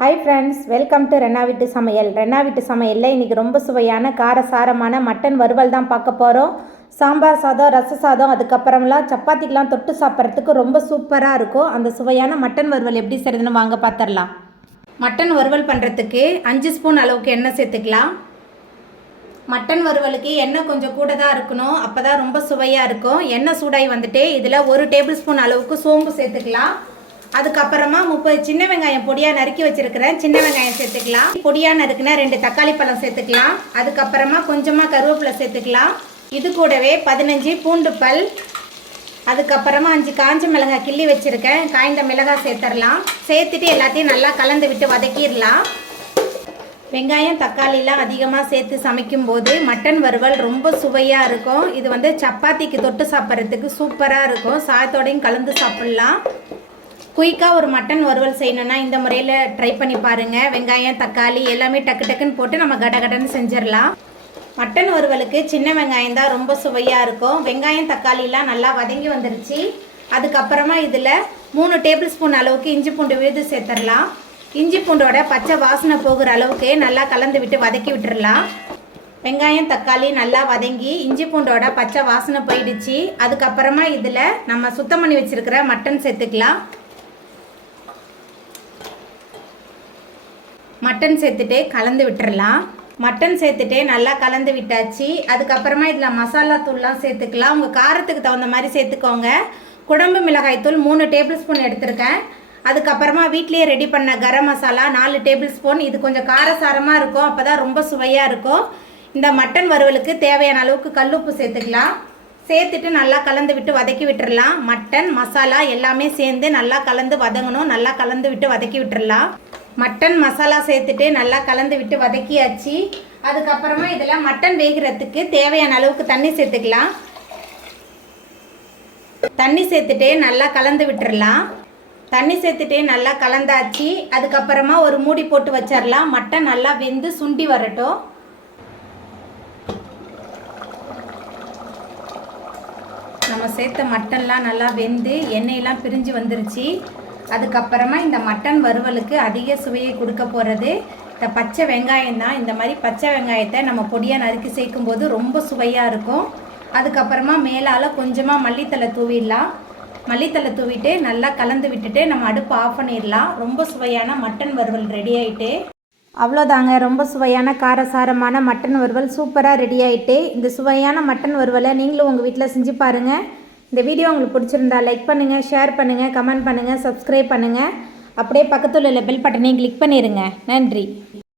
Hi friends, welcome to Renna வீட்டு சமையல். ரென்னா வீட்டு சமையலில் இன்றைக்கி ரொம்ப சுவையான காரசாரமான மட்டன் வறுவல் தான் பார்க்க போகிறோம். சாம்பார் சாதம், ரச சாதம், அதுக்கப்புறம்லாம் சப்பாத்திக்கெலாம் தொட்டு சாப்பிட்றதுக்கு ரொம்ப சூப்பராக இருக்கும். அந்த சுவையான மட்டன் வறுவல் எப்படி செய்கிறதுன்னு வாங்க பார்த்துடலாம். மட்டன் வறுவல் பண்ணுறதுக்கு 5 ஸ்பூன் அளவுக்கு எண்ணெய் சேர்த்துக்கலாம். மட்டன் வறுவலுக்கு எண்ணெய் கொஞ்சம் கூட தான் இருக்கணும், அப்போ தான் ரொம்ப சுவையாக இருக்கும். எண்ணெய் சூடாகி வந்துட்டு இதில் 1 டேபிள் ஸ்பூன் அளவுக்கு சோம்பு சேர்த்துக்கலாம். அதுக்கப்புறமா 30 சின்ன வெங்காயம் பொடியாக நறுக்கி வச்சுருக்கிறேன், சின்ன வெங்காயம் சேர்த்துக்கலாம். பொடியாக நறுக்குனா 2 தக்காளி பழம் சேர்த்துக்கலாம். அதுக்கப்புறமா கொஞ்சமாக கருவேப்பிலை சேர்த்துக்கலாம். இது கூடவே 15 பூண்டு பல், அதுக்கப்புறமா 5 காஞ்ச மிளகாய் கிள்ளி வச்சுருக்கேன், காய்ந்த மிளகாய் சேர்த்துடலாம். சேர்த்துட்டு எல்லாத்தையும் நல்லா கலந்து விட்டு வதக்கிடலாம். வெங்காயம் தக்காளிலாம் அதிகமாக சேர்த்து சமைக்கும்போது மட்டன் வறுவல் ரொம்ப சுவையாக இருக்கும். இது சப்பாத்திக்கு தொட்டு சாப்பிட்றதுக்கு சூப்பராக இருக்கும். சாதத்தோடையும் கலந்து சாப்பிட்லாம். குயிக்காக ஒரு மட்டன் வறுவல் செய்யணுன்னா இந்த முறையில் ட்ரை பண்ணி பாருங்கள். வெங்காயம் தக்காளி எல்லாமே டக்கு டக்குன்னு போட்டு நம்ம கடகடன்னு செஞ்சிடலாம். மட்டன் வறுவலுக்கு சின்ன வெங்காயம் தான் ரொம்ப சுவையாக இருக்கும். வெங்காயம் தக்காளிலாம் நல்லா வதங்கி வந்துருச்சு. அதுக்கப்புறமா இதில் 3 டேபிள் ஸ்பூன் அளவுக்கு இஞ்சி பூண்டு விழுது சேர்த்துடலாம். இஞ்சி பூண்டோட பச்சை வாசனை போகிற அளவுக்கு நல்லா கலந்து விட்டு வதக்கி விட்டுடலாம். வெங்காயம் தக்காளி நல்லா வதங்கி இஞ்சி பூண்டோட பச்சை வாசனை போயிடுச்சு. அதுக்கப்புறமா இதில் நம்ம சுத்தம் பண்ணி வச்சுருக்கிற மட்டன் சேர்த்துக்கலாம். மட்டன் சேர்த்துட்டு கலந்து விட்டுறலாம். மட்டன் சேர்த்துட்டு நல்லா கலந்து விட்டாச்சு. அதுக்கப்புறமா இதில் மசாலா தூள்லாம் சேர்த்துக்கலாம். உங்கள் காரத்துக்கு தகுந்த மாதிரி சேர்த்துக்கோங்க. குழம்பு மிளகாய் தூள் 3 டேபிள் ஸ்பூன் எடுத்திருக்கேன். அதுக்கப்புறமா வீட்லேயே ரெடி பண்ண கரம் மசாலா 4 டேபிள் ஸ்பூன். இது கொஞ்சம் காரசாரமாக இருக்கும், அப்போ தான் ரொம்ப சுவையாக இருக்கும். இந்த மட்டன் வறுவலுக்கு தேவையான அளவுக்கு கல்லுப்பு சேர்த்துக்கலாம். சேர்த்துட்டு நல்லா கலந்து விட்டு வதக்கி விட்டுறலாம். மட்டன் மசாலா எல்லாமே சேர்ந்து நல்லா கலந்து வதங்கணும். நல்லா கலந்து விட்டு வதக்கி விட்டுறலாம். மட்டன் மசாலா சேர்த்துட்டு நல்லா கலந்து விட்டு வதக்கியாச்சு. அதுக்கப்புறமா இதில் மட்டன் வேகிறதுக்கு தேவையான அளவுக்கு தண்ணி சேர்த்துக்கலாம். தண்ணி சேர்த்துட்டு நல்லா கலந்து விட்டுறலாம். தண்ணி சேர்த்துட்டு நல்லா கலந்தாச்சு. அதுக்கப்புறமா ஒரு மூடி போட்டு வச்சிடலாம். மட்டன் நல்லா வெந்து சுண்டி வரட்டும். நம்ம சேர்த்த மட்டன்லாம் நல்லா வெந்து எண்ணெயெல்லாம் பிரிஞ்சு வந்துருச்சு. அதுக்கப்புறமா இந்த மட்டன் வறுவலுக்கு அதிக சுவையை கொடுக்க போகிறது இந்த பச்சை வெங்காயம் தான். இந்த மாதிரி பச்சை வெங்காயத்தை நம்ம பொடியாக நறுக்கி சேர்க்கும்போது ரொம்ப சுவையாக இருக்கும். அதுக்கப்புறமா மேலால் கொஞ்சமாக மல்லித்தலை தூவிடலாம். மல்லித்தலை தூவிட்டு நல்லா கலந்து விட்டுட்டு நம்ம அடுப்பு ஆஃப் பண்ணிடலாம். ரொம்ப சுவையான மட்டன் வறுவல் ரெடி ஆகிட்டு அவ்வளோதாங்க. ரொம்ப சுவையான காரசாரமான மட்டன் வறுவல் சூப்பராக ரெடி ஆகிட்டு. இந்த சுவையான மட்டன் வறுவலை நீங்களும் உங்கள் வீட்டில் செஞ்சு பாருங்கள். இந்த வீடியோ உங்களுக்கு பிடிச்சிருந்தா லைக் பண்ணுங்கள், ஷேர் பண்ணுங்கள், கமெண்ட் பண்ணுங்கள், சப்ஸ்கிரைப் பண்ணுங்கள். அப்படியே பக்கத்தில் உள்ள பெல் பட்டனையும் கிளிக் பண்ணிடுங்க. நன்றி.